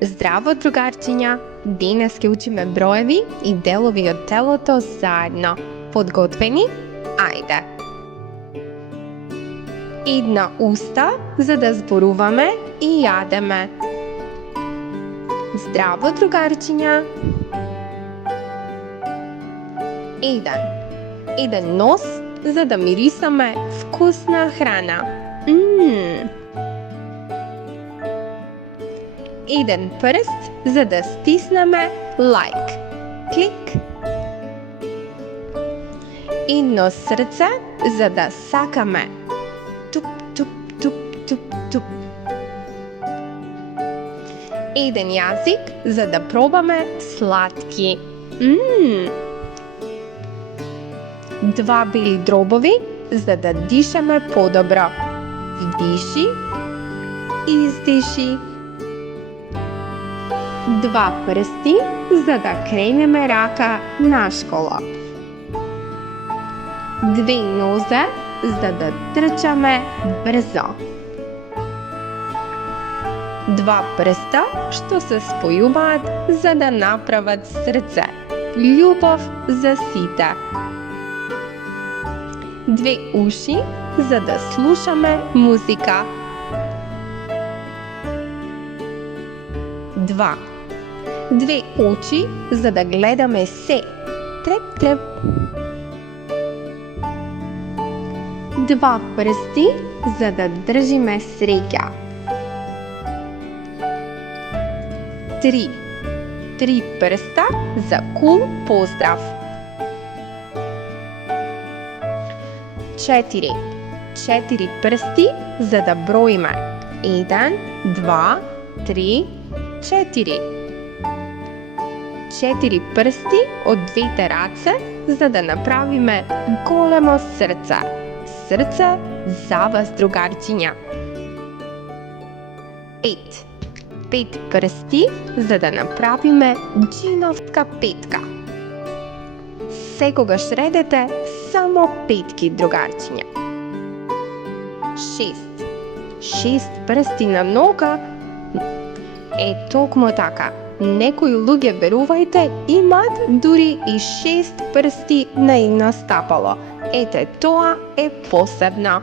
Здраво, другарчиња! Денес ќе учиме броеви и делови од телото заедно. Подготвени? Ајде! Една уста за да зборуваме и јадеме. Здраво, другарчиња! Еден нос за да мирисаме вкусна храна. Еден прст за да стиснеме лайк. Клик. Едно срце за да сакаме. Туп, туп, туп, туп, туп. Еден јазик за да пробаме сладки. Два бели дробови за да дишаме подобро. Вдиши, издиши. Два прсти за да кренеме рака нашколо. Две нозе за да трчаме брзо. Два прста што се спојуваат за да направат срце. Љубов за сите. Две уши за да слушаме музика. Две очи за да гледаме се. Треп, треп. Два прсти за да држиме среќа. Три прста за кул поздрав. Четири прсти за да броиме. 1, 2, 3, 4. 4 прсти од двете раце за да направиме големо срце. Срце за вас, другарчиња. 5 прсти за да направиме џиновска петка. Секогаш редете само петки, другарчиња. 6 прсти на нога. Токму така. Некои луѓе, верувајте, имаат дури и 6 прсти на едно стапало. Ете, тоа е посебно.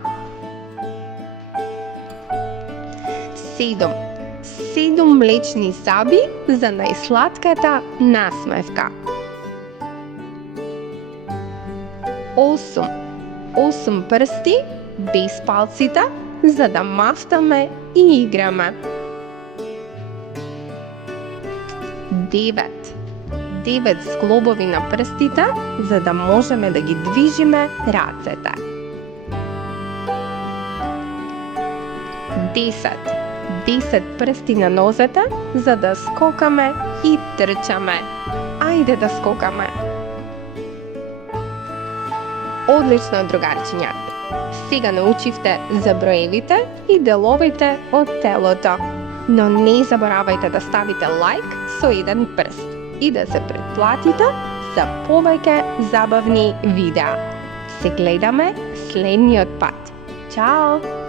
7 млечни зъби за најслатката насмевка. 8 прсти без палците за да мафтаме и играме. 9 зглобови на прстите за да можеме да ги движиме рацете. 10 прсти на нозете за да скокаме и трчаме. Ајде да скокаме. Одлично, другарчиња. Сега научивте за броевите и деловите од телото. Но не заборавајте да ставите лайк со еден прст и да се претплатите за повеќе забавни видеа. Се гледаме следниот пат. Чао!